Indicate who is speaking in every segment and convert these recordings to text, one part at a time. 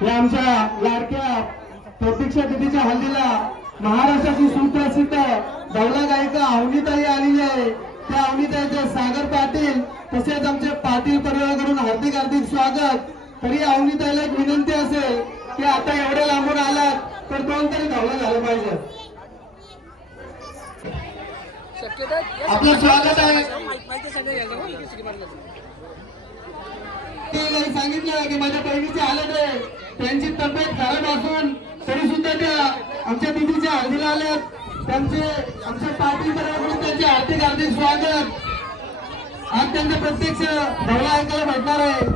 Speaker 1: या आमच्या लाडक्या प्रतीक्षा दिदीच्या हल्दीला महाराष्ट्राची सुप्रसिद्ध धवला गायिका अवनीताई आलेली आहे त्या अवनीताईचे सागर पाटील तसेच आमचे पाटील परिवाराकडून हार्दिक हार्दिक स्वागत तरी अवनीताईला एक विनंती असेल की आता एवढ्या लांबून आलात तर दोन तरी धावला झालं पाहिजे आपलं स्वागत आहे ते सांगितलं की माझ्या बहिणीची हालत आहे त्यांची तब्येत खराब असून तरी सुद्धा त्या आमच्या दिदीच्या हळदीला आल्यात त्यांचे आमच्या पाटील परिवाराकडून त्यांचे हार्दिक हार्दिक स्वागत. आज त्यांचं प्रत्यक्ष धवला ऐकायला भेटणार आहे.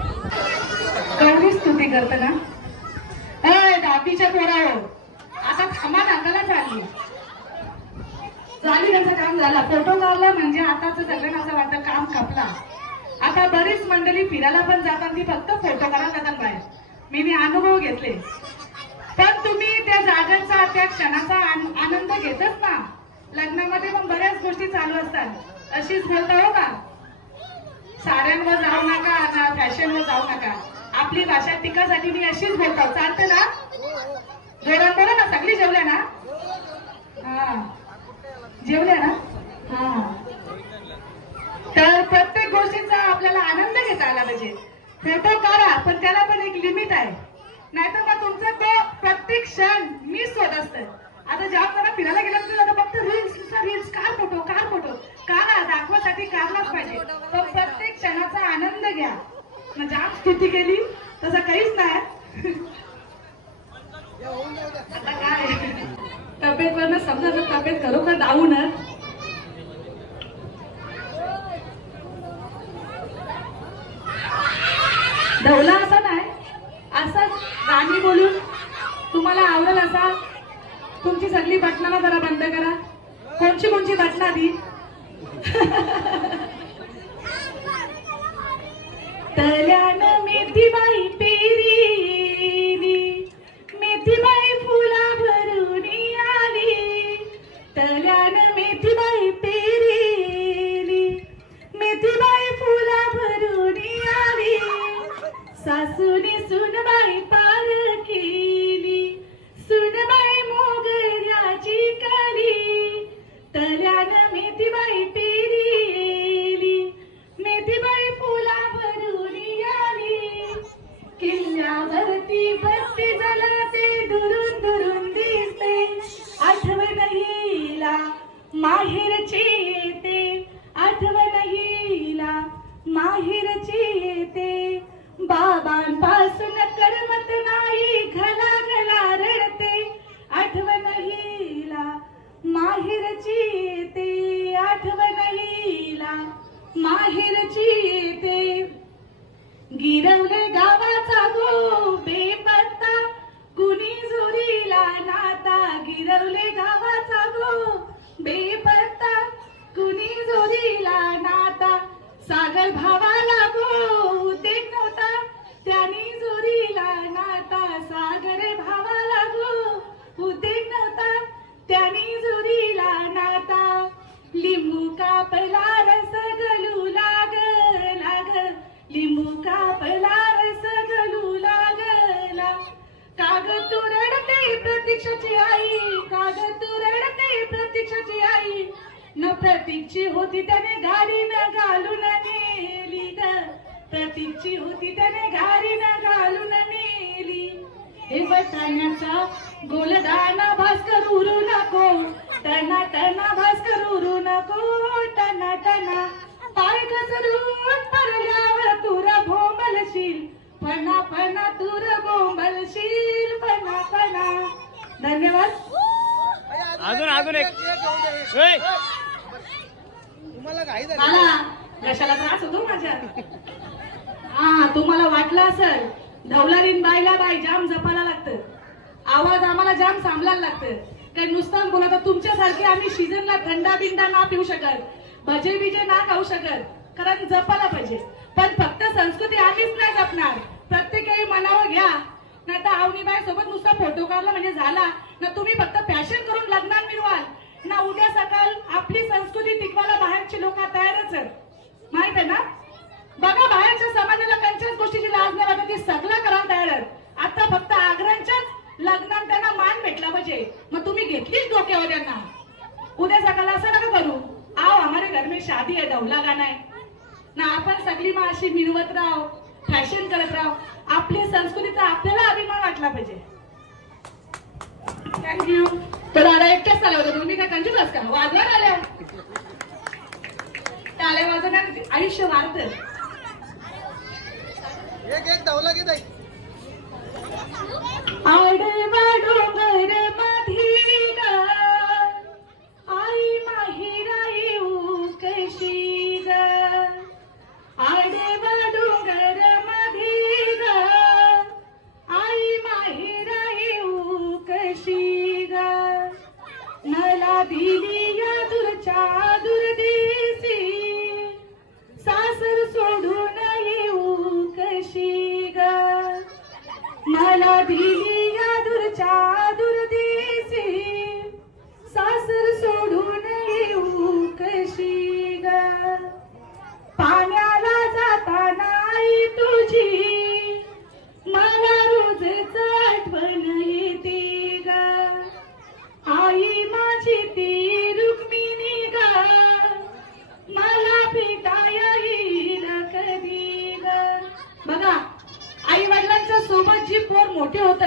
Speaker 2: गौरी स्तुती करत ना अय दापीच्या पोराव आता थांबा नाकाला चालली झाली त्यांचं काम झालं. फोटो काढला म्हणजे आताच सगळ्यांना असं वाटतं काम खपला. आता बरीच मंडळी फिरायला पण जातात ती फक्त फोटो काढायला जातात बाहेर. मी मी अनुभव घेतले. पण तुम्ही त्या जागांचा त्या क्षणाचा आनंद घेतच ना. लग्नामध्ये पण बऱ्याच गोष्टी चालू असतात. अशीच बोलता हो का? साड्यांवर जाऊ नका ना फॅशनवर जाऊ नका. आपली भाषा टिकासाठी मी अशीच बोलतो चालते ना? जोरात बोला ना सगळी जेवल्या ना हा जेवल्या ना हा तर प्रत्येक गोष्टीचा आपल्याला आनंद घेता आला पाहिजे फोटो काढा पण त्याला पण एक लिमिट आहे नाहीतर मग तुमचा तो प्रत्येक क्षण मिस होत असतं आता फिरायला गेला तर आता फक्त reels reels car photo car photo काढा दाखवासाठी काढलाच पाहिजे. तो प्रत्येक क्षणाचा आनंद घ्या. मग ज्या स्थिती केली तसं काहीच नाही. आता काय? तब्येतवरनं समजा जर तब्येत खरोखर डाऊन आहे ढवला असा नाही असंच गाणी बोलून तुम्हाला आवडेल असा तुमची सगळी बटणं जरा बंद करा कोणची आधी. ಕಡಿಮೆ न प्रतीक्षी होती त्याने गाडी न घालून नेली ग प्रतीक्षी होती त्याने गाडी न घालून नेली हे वटाण्याचा गोलदाना भास्कर उरू नको. टना टना भास्कर उरू नको. टना टना पाय घसरून पडल्यावर तुर भोंबलशील पणा पणा तुर भोंबलशील पणा पणा धन्यवाद.
Speaker 3: अजून अजून एक!
Speaker 2: मला कशाला त्रास होतो माझ्या? हा तुम्हाला वाटलं असेल धवलारीन बायला बाई जाम जपायला लागतं. आवाज आम्हाला जाम सांभाळायला लागतं. काही नुसतं बोला तर तुमच्यासारखे आम्ही सीझनला थंडा बिंडा ना पिऊ शकत भजे बिजे ना खाऊ शकत. कारण जपायला पाहिजे. पण फक्त संस्कृती आम्हीच नाही जपणार. प्रत्येकाही मनावर घ्या. नाही तर आवनीबाई सोबत नुसता फोटो काढला म्हणजे झाला. ना तुम्ही फक्त फॅशन करून लग्नात मिळवाल ना उद्या सकाळ आपली संस्कृती टिकवायला बाहेरची लोक तयारच आहेत. माहीत आहे ना? बघा बाहेरच्या समाजाला कोणत्याच गोष्टीची लाज नाही वाटत ती सगळं करायला तयार आहेत. आता फक्त आग्र्यांच्याच लग्नात त्यांना मान भेटला पाहिजे. मग तुम्ही घेतलीच डोक्यावर त्यांना. उद्या सकाळ असं नका करू. आओ हमारे घर में शादी आहे डवला गाणं आहे. ना आपण सगळी मग अशी मिनवत राहो फॅशन करत राहो. आपली संस्कृतीचा आपल्याला अभिमान वाटला पाहिजे. थँक्यू तर आता एकटेच चालू होतं. तुम्ही काय कंजूस का? वाजवायला आल्या. टाळे वाजवणार आयुष्य वाढत.
Speaker 1: एक एक धावला की ताई
Speaker 2: आडवा डोंगर मला मोठे होत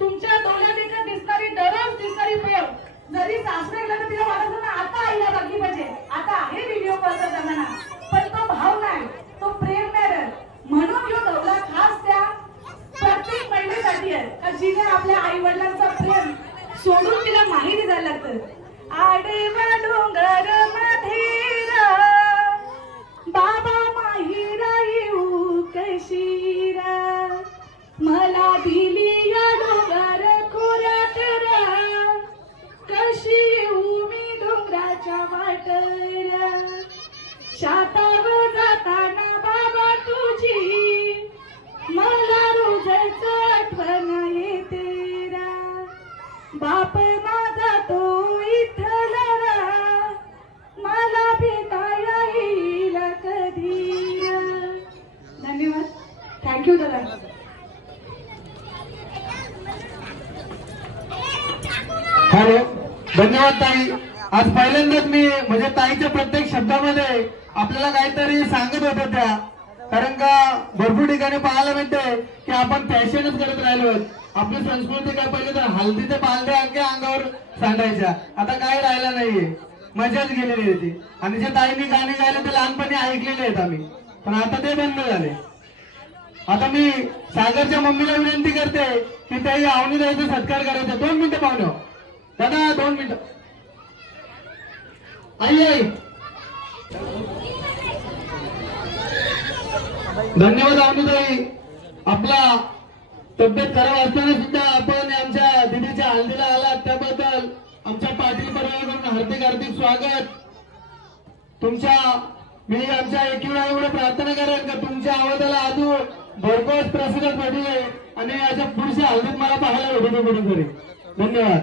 Speaker 2: तुमच्या डोळ्यात एका दिसणारी दररोज दिसणारी पोर जरी सासरे गेला तर तिला वाटत ना आता आईला बघली पाहिजे आता आहे व्हिडिओ कॉलचा करताना. धन्यवाद
Speaker 1: ताई. आज पहिल्यांदाच मी म्हणजे ताईच्या प्रत्येक शब्दामध्ये आपल्याला काहीतरी सांगत होत्या त्या. कारण का भरपूर ठिकाणी पाहायला मिळते की आपण फॅशनच करत राहिलो आपली संस्कृती काय पहिले तर हल्दीचे बालदे अंगे अंगावर सांगायच्या आता काय राहिला नाहीये. मजाच गेलेली होती आणि जे ताईंनी गाणी गायले ते लहानपणी ऐकलेले आहेत आम्ही. पण आता ते बंद झाले. आता मी सागरच्या मम्मीला विनंती करते की त्याही आवनी द्यायचा सत्कार करायचा. दोन मिनिटं पाहुणे दादा दोन मिनिट. आई आई. धन्यवाद आवनीताई आपला तब्येत खराब असताना सुद्धा आपण आमच्या दिदीच्या हल्दीला आलात. त्याबद्दल आमच्या पाटील परिवाराकडून हार्दिक हार्दिक स्वागत. तुमच्या मी आमच्या एकीला एवढं प्रार्थना करेन का तुमच्या आवाजाला अजून भरपूर प्रसिद्ध भेटले आणि अशा पुढच्या हल्दीत मला पाहायला भेटतो कुठेतरी. धन्यवाद.